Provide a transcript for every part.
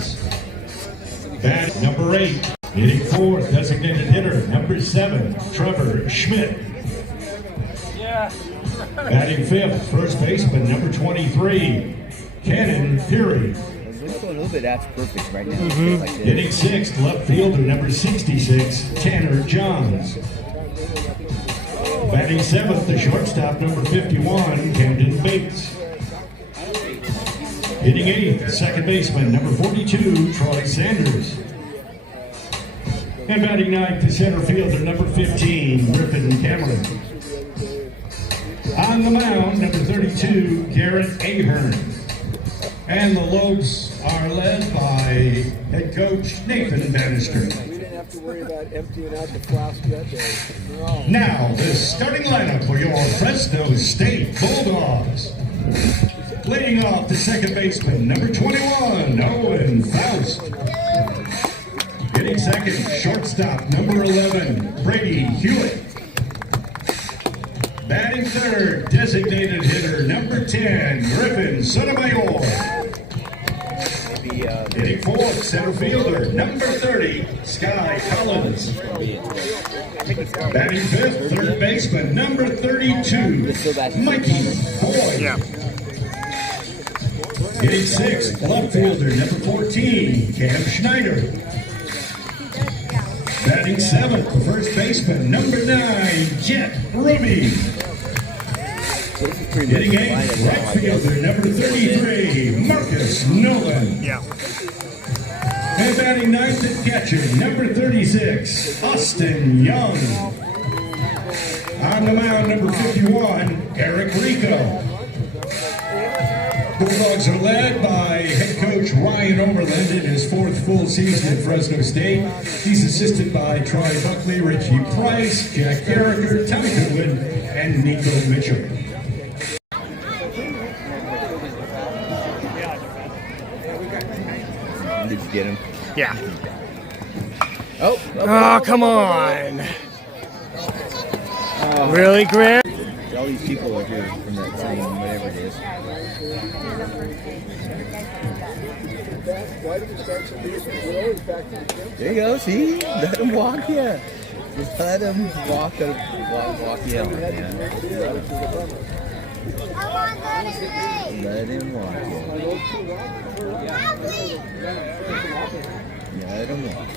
Entz. Bat number 8, hitting fourth, designated hitter number 7, Trevor Schmidt. Batting fifth, first baseman number 23, Cannon Peary. Looks a little bit that's perfect right now. Like hitting sixth, left fielder number 66, Tanner Johns. Batting seventh, the shortstop number 51, Camden Bates. Hitting eighth, second baseman number 42, Troy Sanders. And batting ninth, the center fielder number 15, Griffin Cameron. On the mound, number 32, Garrett Ahern. And the Lopes are led by head coach Nathan Bannister. We didn't have to worry about emptying out the flask yet. Now, the starting lineup for your Fresno State Bulldogs. Leading off the second baseman, number 21, Owen Faust. Hitting second, shortstop, number 11, Brady Hewitt. Batting third, designated hitter, number 10, Griffin Sotomayor. Hitting fourth, center fielder, number 30, Sky Collins. Batting fifth, third baseman, number 32, Mikey Boyd. Hitting sixth, left fielder, number 14, Cam Schneider. Batting seventh, the first baseman, number 9, Jet Ruby. Hitting eighth, right fielder, number 33, Marcus Nolan. And batting ninth at catcher, number 36, Austin Young. On the mound, number 51, Eric Rico. Bulldogs are led by head coach Ryan Overland in his fourth full season at Fresno State. He's assisted by Troy Buckley, Richie Price, Jack Carricker, Tommy Goodwin, and Nico Mitchell. Did you get him? Yeah. Oh, come on. Really, Grant? all these people are here from that same whatever it is. There you go, see? Let him walk you. Just let him walk you out, man. Let him walk you. Let him walk.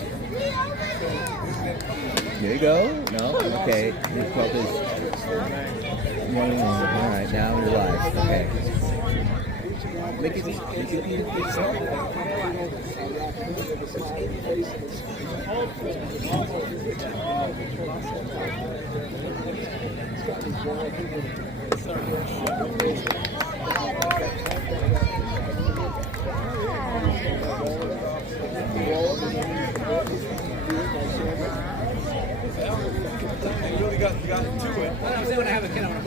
There you go. No? Okay. This pup is running on. Alright, now you're live. Okay. Make it eat. You really got to it. I was going to have a kid on it.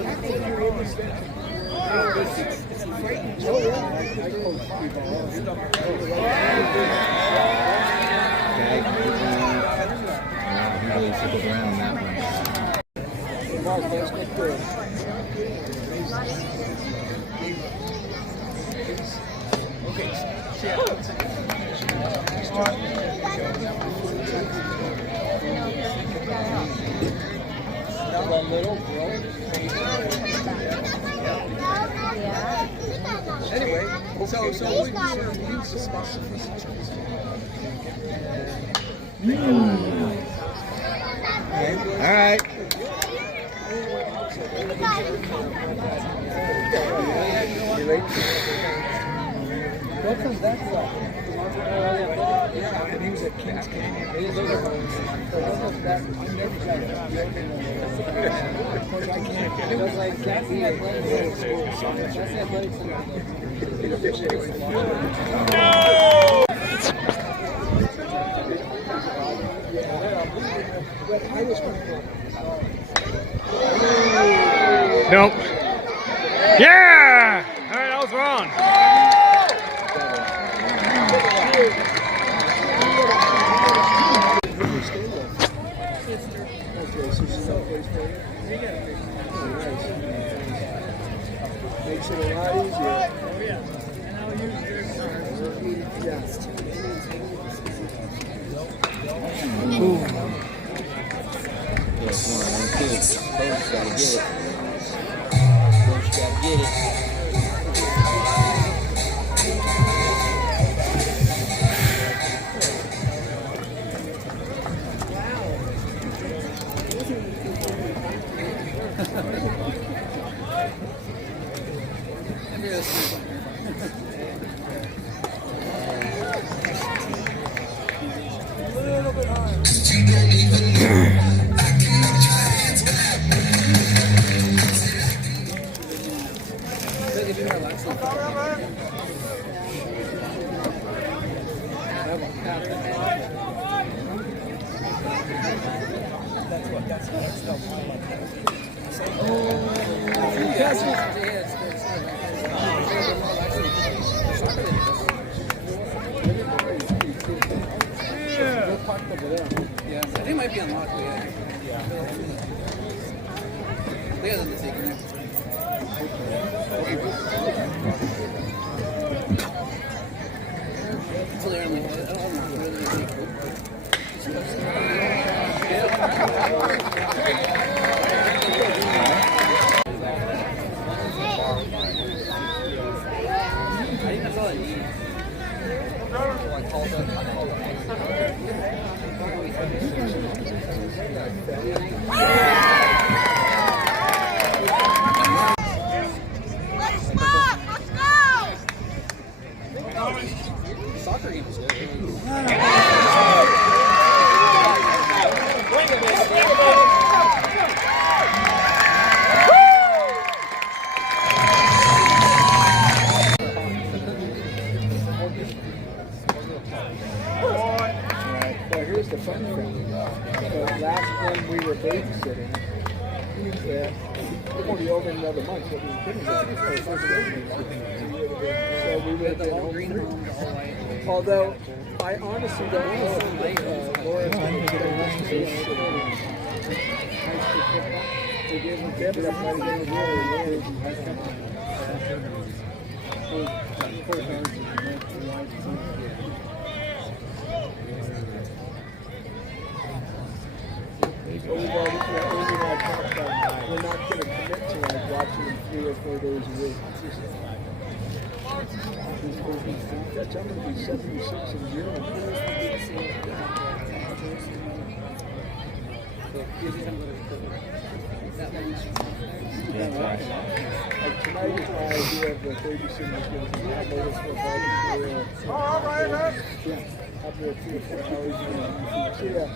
It's frightening. He really circled around on that one. Okay. Anyway, so we use the sponsor for All right. what comes that from? Yeah, and he was at Kings Canyon. Those are homes. I've never got it. Of course, I can't. It was like that's the athletic sports. That's the athletic Nope. Yeah! All right, I was wrong. Makes it a lot easier. Yeah, come on, 1-2. Coach gotta get it. Coach gotta get it. Yeah, I think it might be unlocked. Yeah. They got the secret. So they're only, I don't know where they're I think that's all I need. Soccer game is good. Well, here's the fun thing. The last one we were babysitting, we're going to be over in another month, so we couldn't go. So we would have been home free. Although, I honestly don't know if Laura's going to get a nice to give them Debbie up right there. We're not going to commit to like watching them 3 or 4 days a week. I'm going to be 76 in June. Yeah, right. Like tonight is my idea of the 30 seniors going to be out there for a barbecue. Up there 3 or 4 hours. Yeah.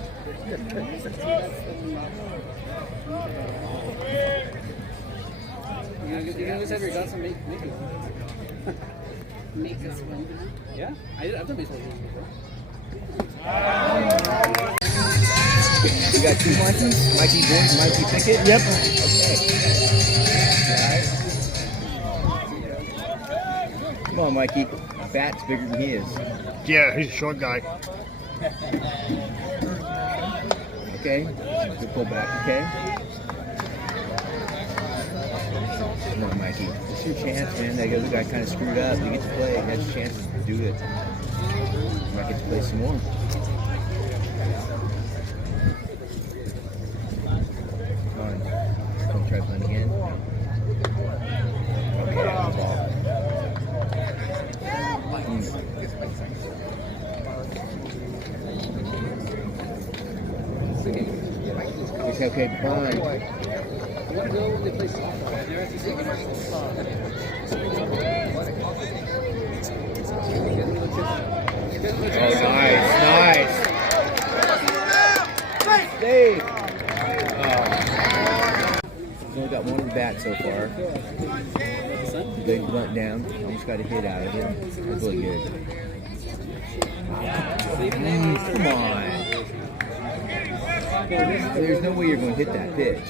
You guys ever got some make it? Make us one. Yeah, I've done baseball games before. We got 2 Mikeys. Mikey Boyd, Mikey Pickett. Yep. Okay. Come on, Mikey. Bat's bigger than he is. Yeah, he's a short guy. Okay. Good pull back. Okay. Come on, Mikey. It's your chance, man. That other guy kind of screwed up. You get to play. You had your chance to do it. You might get to play some more. Come on. Don't try playing again. Okay, ball. It's okay, fine. You want to go when they play softball? They're at the second Oh, nice. Dave. He's only got 1 at bat so far. Big blunt down. Almost got a hit out of it. That's really good. Come on. There's no way you're going to hit that pitch.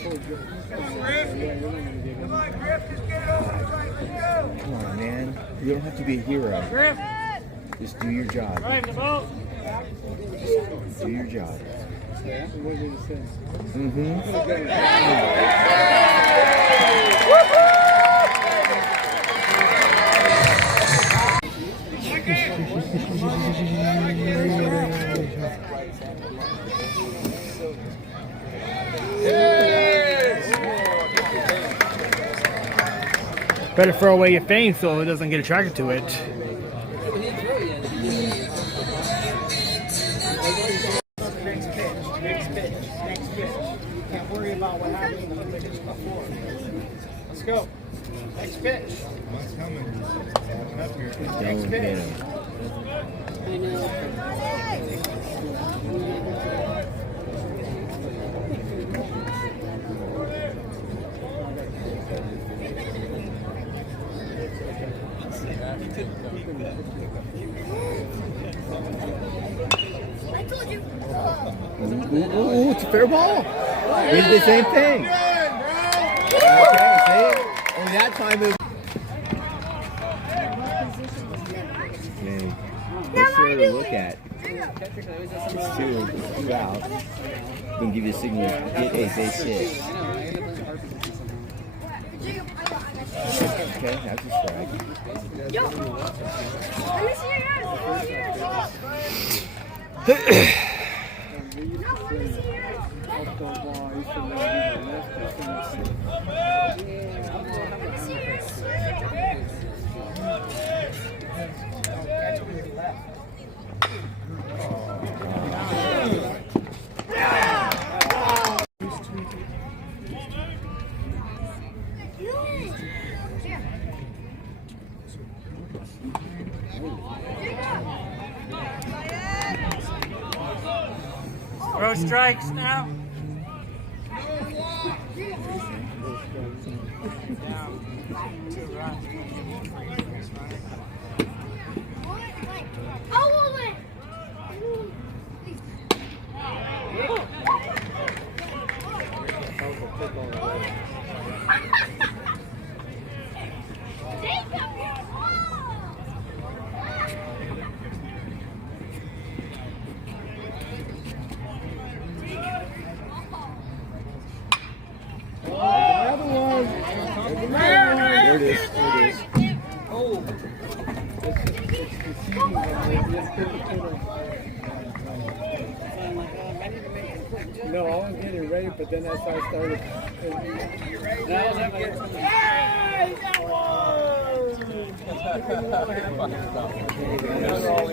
Come on, man. You don't have to be a hero. Just do your job. Do your job. Mm-hmm. Better throw away your fame so it doesn't get attracted to it. Can't worry about what happens when they hit you before. Let's go. Next pitch. One's coming. Up here. Next pitch. I told you. Ooh, it's a fair ball. We did the same thing. Okay, see? Only that time it. Okay. Let's see to look at. It's two outs. Gonna give you a signal. Get a base hit. Okay, that's a strike. Yo, let me see your ears. No, let me see your ears. Let me see your ears. Throw strikes now. There it is. There it is. No, I was getting ready, but then as I started.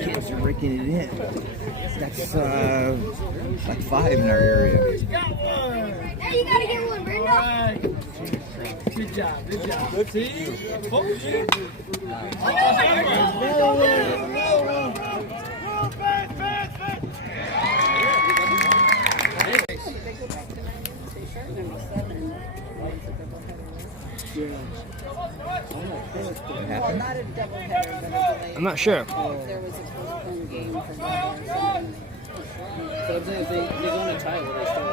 Kids are breaking it in. That's like 5 in our area. Hey, you gotta get one, Brenda. Good job, good job. Good team. What happened? Not a doubleheader, but a delay. I'm not sure. There was a postponed game from there. But I'm saying if they go in a tie, will they still